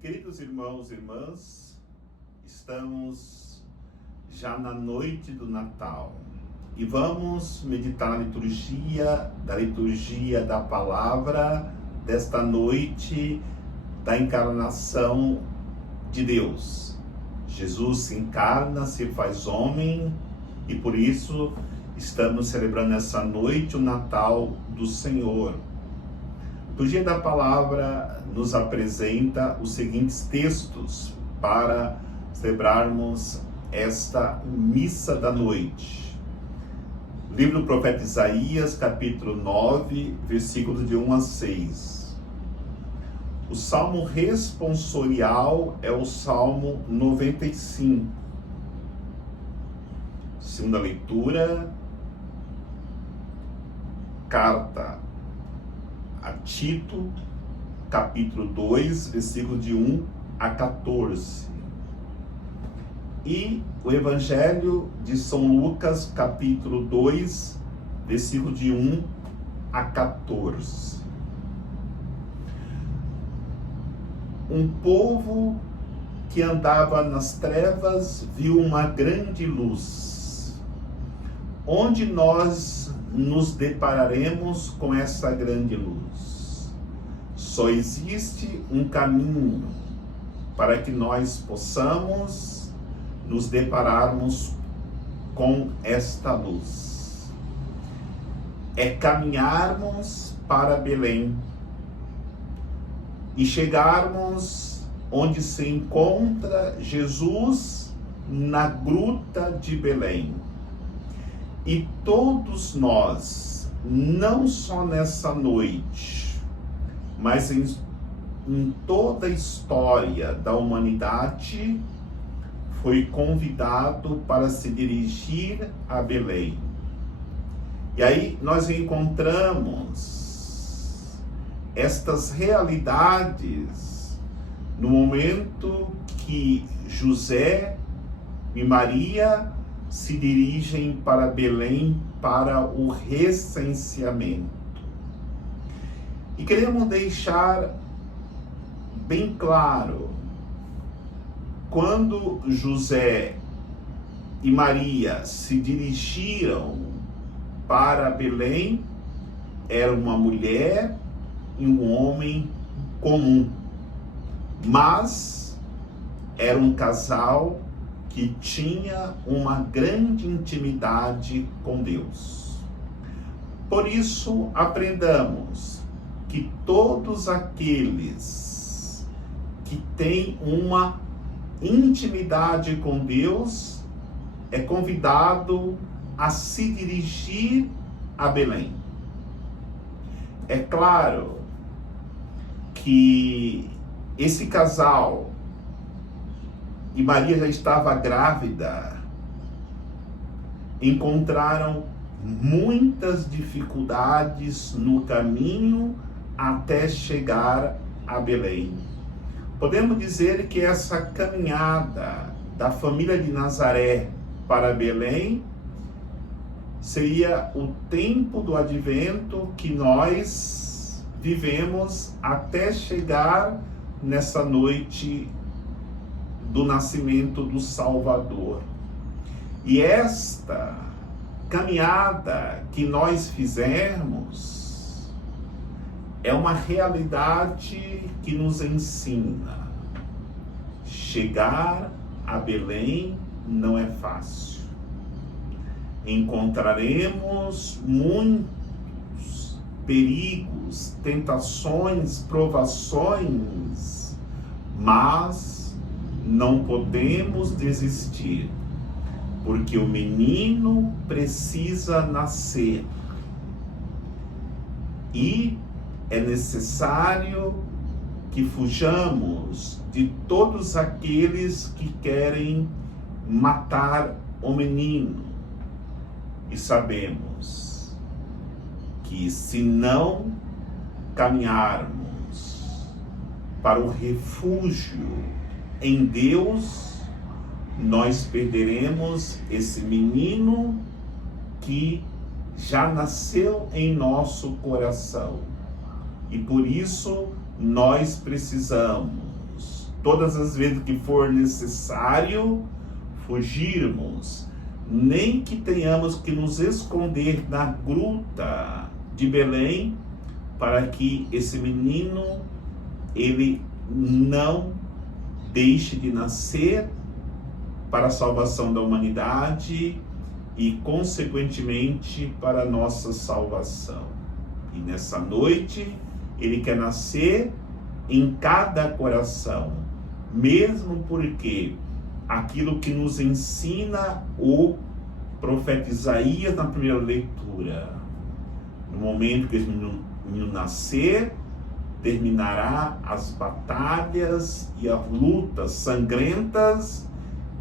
Queridos irmãos e irmãs, estamos já na noite do Natal e vamos meditar na liturgia da palavra desta noite da encarnação de Deus. Jesus se encarna, se faz homem e por isso estamos celebrando essa noite o Natal do Senhor. O dia da palavra nos apresenta os seguintes textos para celebrarmos esta missa da noite. Livro do profeta Isaías, capítulo 9, versículos de 1 a 6. O salmo responsorial é o Salmo 95. Segunda leitura, carta a Tito, capítulo 2, versículo de 1 a 14. E o Evangelho de São Lucas, capítulo 2, versículo de 1 a 14. Um povo que andava nas trevas viu uma grande luz. Onde nós nos depararemos com essa grande luz? Só existe um caminho para que nós possamos nos depararmos com esta luz. É caminharmos para Belém e chegarmos onde se encontra Jesus, na gruta de Belém. E todos nós, não só nessa noite, mas em toda a história da humanidade, foi convidado para se dirigir a Belém. E aí nós encontramos estas realidades no momento que José e Maria se dirigem para Belém para o recenseamento. E queremos deixar bem claro, quando José e Maria se dirigiram para Belém, era uma mulher e um homem comum, mas era um casal que tinha uma grande intimidade com Deus. Por isso, aprendamos que todos aqueles que têm uma intimidade com Deus é convidado a se dirigir a Belém. É claro que esse casal, e Maria já estava grávida, encontraram muitas dificuldades no caminho até chegar a Belém. Podemos dizer que essa caminhada da família de Nazaré para Belém seria o tempo do advento que nós vivemos até chegar nessa noite do nascimento do Salvador. E esta caminhada que nós fizermos é uma realidade que nos ensina. Chegar a Belém não é fácil. Encontraremos muitos perigos, tentações, provações, mas não podemos desistir, porque o menino precisa nascer e é necessário que fujamos de todos aqueles que querem matar o menino. E sabemos que se não caminharmos para o refúgio em Deus, nós perderemos esse menino que já nasceu em nosso coração. E por isso nós precisamos todas as vezes que for necessário fugirmos, nem que tenhamos que nos esconder na gruta de Belém, para que esse menino, ele não deixe de nascer para a salvação da humanidade e, consequentemente, para a nossa salvação. E nessa noite, ele quer nascer em cada coração, mesmo porque aquilo que nos ensina o profeta Isaías na primeira leitura, no momento que esse menino nascer, terminará as batalhas e as lutas sangrentas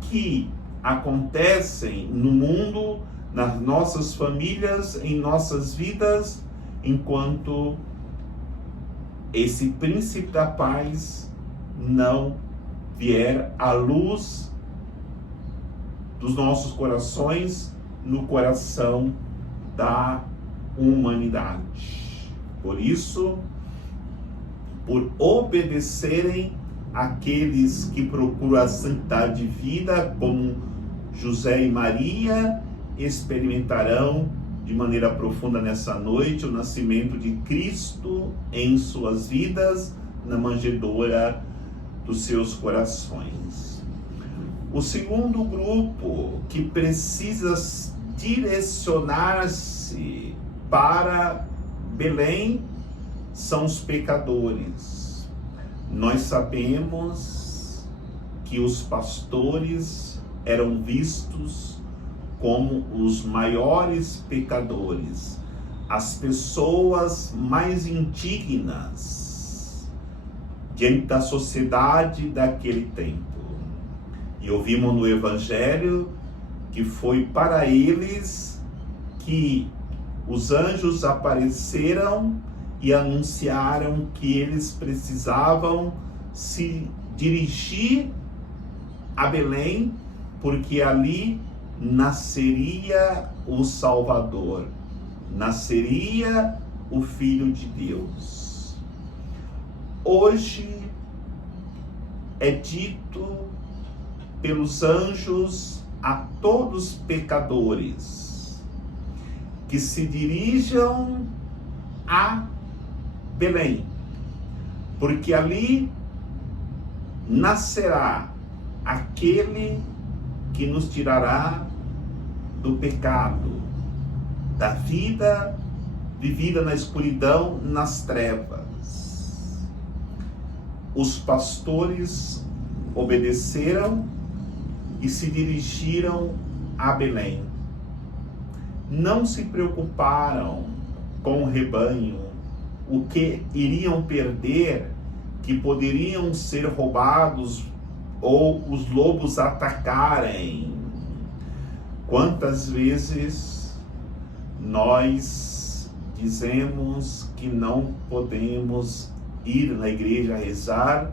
que acontecem no mundo, nas nossas famílias, em nossas vidas, enquanto esse príncipe da paz não vier à luz dos nossos corações, no coração da humanidade. Por isso, por obedecerem aqueles que procuram a santidade de vida, como José e Maria, experimentarão de maneira profunda nessa noite o nascimento de Cristo em suas vidas, na manjedoura dos seus corações. O segundo grupo que precisa direcionar-se para Belém são os pecadores. Nós sabemos que os pastores eram vistos como os maiores pecadores, as pessoas mais indignas diante da sociedade daquele tempo. E ouvimos no Evangelho que foi para eles que os anjos apareceram e anunciaram que eles precisavam se dirigir a Belém, porque ali nasceria o Salvador, nasceria o Filho de Deus. Hoje é dito pelos anjos a todos os pecadores que se dirijam a Belém, porque ali nascerá aquele que nos tirará do pecado, da vida vivida na escuridão, nas trevas. Os pastores obedeceram e se dirigiram a Belém. Não se preocuparam com o rebanho, o que iriam perder, que poderiam ser roubados ou os lobos atacarem. Quantas vezes nós dizemos que não podemos ir na igreja rezar,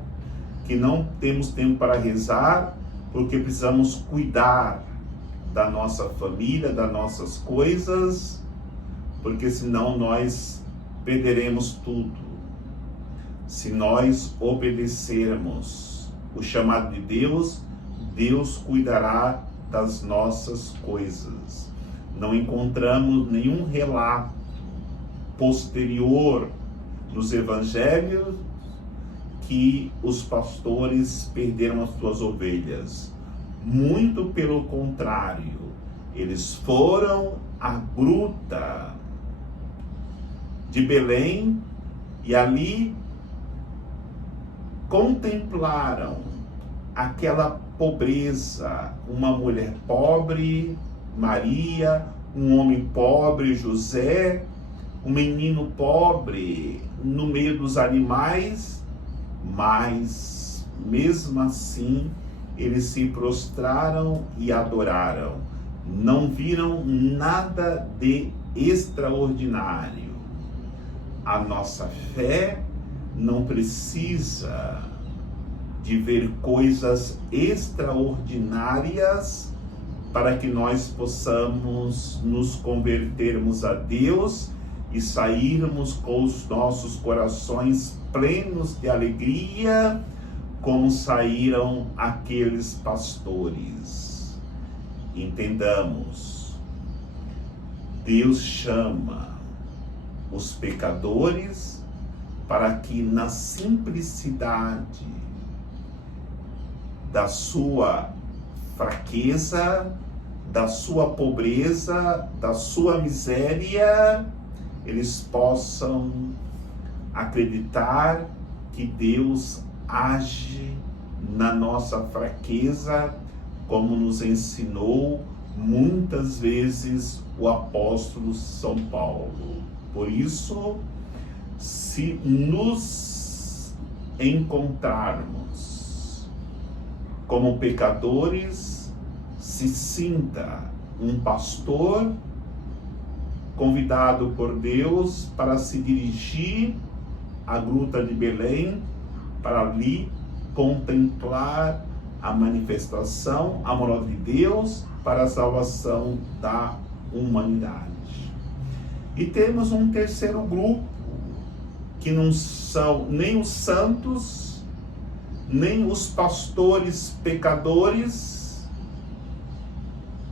que não temos tempo para rezar, porque precisamos cuidar da nossa família, das nossas coisas, porque senão nós perderemos tudo. Se nós obedecermos o chamado de Deus, Deus cuidará das nossas coisas. Não encontramos nenhum relato posterior nos evangelhos que os pastores perderam as suas ovelhas. Muito pelo contrário, eles foram à gruta de Belém e ali contemplaram aquela pobreza, uma mulher pobre, Maria, um homem pobre, José, um menino pobre no meio dos animais, mas mesmo assim eles se prostraram e adoraram. Não viram nada de extraordinário. A nossa fé não precisa de ver coisas extraordinárias para que nós possamos nos convertermos a Deus e sairmos com os nossos corações plenos de alegria, como saíram aqueles pastores. Entendamos, Deus chama os pecadores para que na simplicidade da sua fraqueza, da sua pobreza, da sua miséria, eles possam acreditar que Deus age na nossa fraqueza, como nos ensinou muitas vezes o apóstolo São Paulo. Por isso, se nos encontrarmos como pecadores, se sinta um pastor convidado por Deus para se dirigir à Gruta de Belém, para ali contemplar a manifestação amorosa de Deus para a salvação da humanidade. E temos um terceiro grupo, que não são nem os santos, nem os pastores pecadores,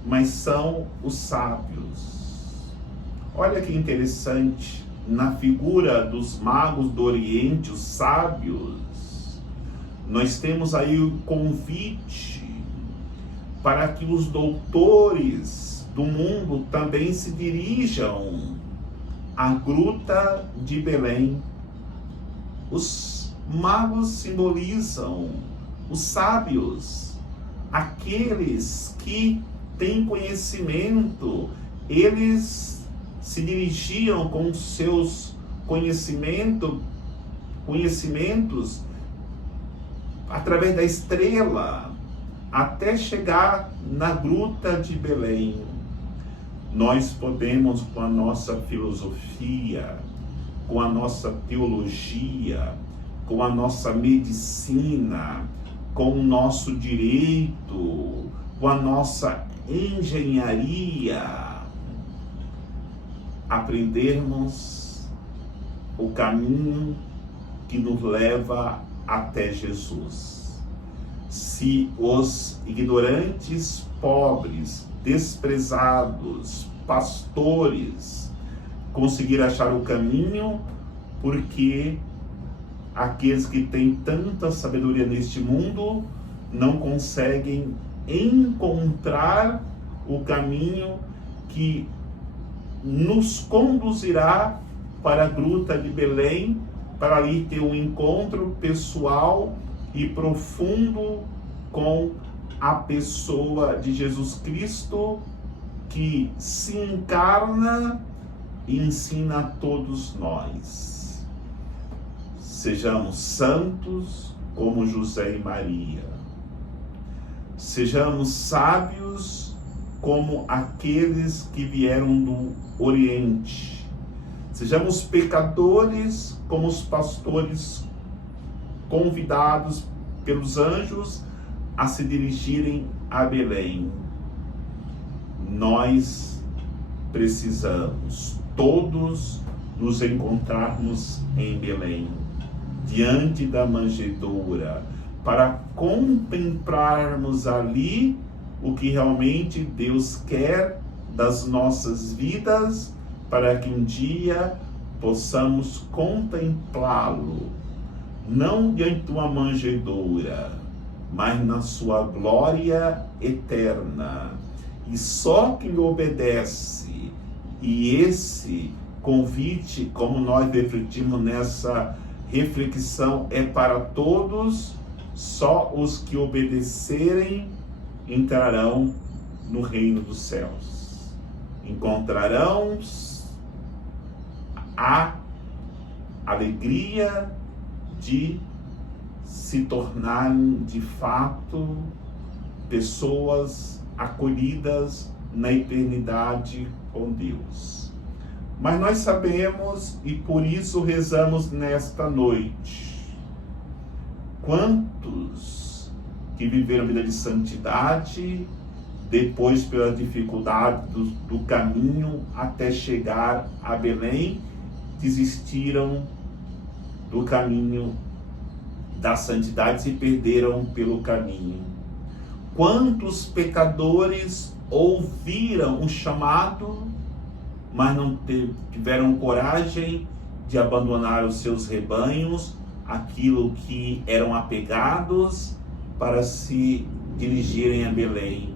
mas são os sábios. Olha que interessante, na figura dos magos do Oriente, os sábios, nós temos aí o convite para que os doutores do mundo também se dirijam à Gruta de Belém. Os magos simbolizam os sábios, aqueles que têm conhecimento. Eles se dirigiam com seus conhecimentos através da estrela até chegar na Gruta de Belém. Nós podemos, com a nossa filosofia, com a nossa teologia, com a nossa medicina, com o nosso direito, com a nossa engenharia, aprendermos o caminho que nos leva até Jesus. Se os ignorantes, pobres, desprezados, pastores conseguirem achar o caminho, porque aqueles que têm tanta sabedoria neste mundo não conseguem encontrar o caminho que nos conduzirá para a Gruta de Belém, para ali ter um encontro pessoal e profundo com a pessoa de Jesus Cristo, que se encarna e ensina a todos nós. Sejamos santos como José e Maria. Sejamos sábios como aqueles que vieram do Oriente. Sejamos pecadores como os pastores convidados pelos anjos a se dirigirem a Belém. Nós precisamos todos nos encontrarmos em Belém, diante da manjedoura, para contemplarmos ali o que realmente Deus quer das nossas vidas, para que um dia possamos contemplá-lo, não diante de uma manjedoura, mas na sua glória eterna. E só quem obedece, e esse convite, como nós refletimos nessa reflexão, é para todos, só os que obedecerem entrarão no reino dos céus. Encontrarão a alegria de se tornarem de fato pessoas acolhidas na eternidade com Deus. Mas nós sabemos, e por isso rezamos nesta noite, quantos que viveram vida de santidade, depois pela dificuldade do caminho até chegar a Belém, desistiram do caminho da santidade se perderam pelo caminho. Quantos pecadores ouviram o chamado, mas não tiveram coragem de abandonar os seus rebanhos, aquilo que eram apegados, para se dirigirem a Belém.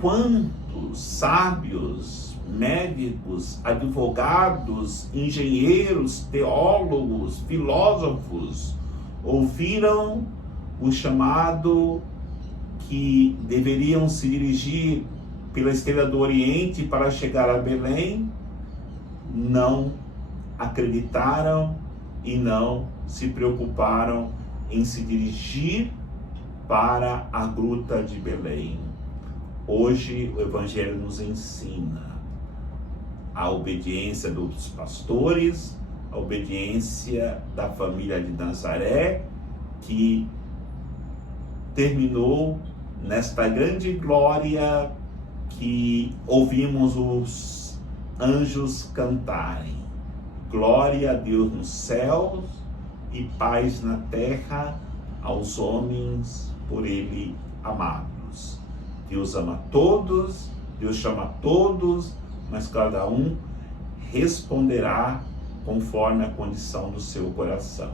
Quantos sábios, médicos, advogados, engenheiros, teólogos, filósofos ouviram o chamado que deveriam se dirigir pela estrela do Oriente para chegar a Belém, não acreditaram e não se preocuparam em se dirigir para a gruta de Belém. Hoje o Evangelho nos ensina a obediência dos pastores, a obediência da família de Nazaré, que terminou nesta grande glória que ouvimos os anjos cantarem. Glória a Deus nos céus e paz na terra aos homens por Ele amados. Deus ama todos, Deus chama todos, mas cada um responderá conforme a condição do seu coração.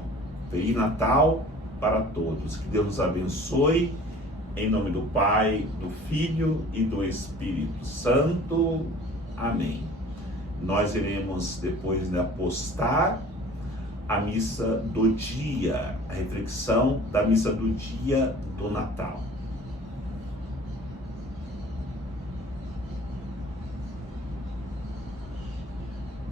Feliz Natal para todos. Que Deus nos abençoe. Em nome do Pai, do Filho e do Espírito Santo. Amém. Nós iremos depois postar a missa do dia, a reflexão da missa do dia do Natal.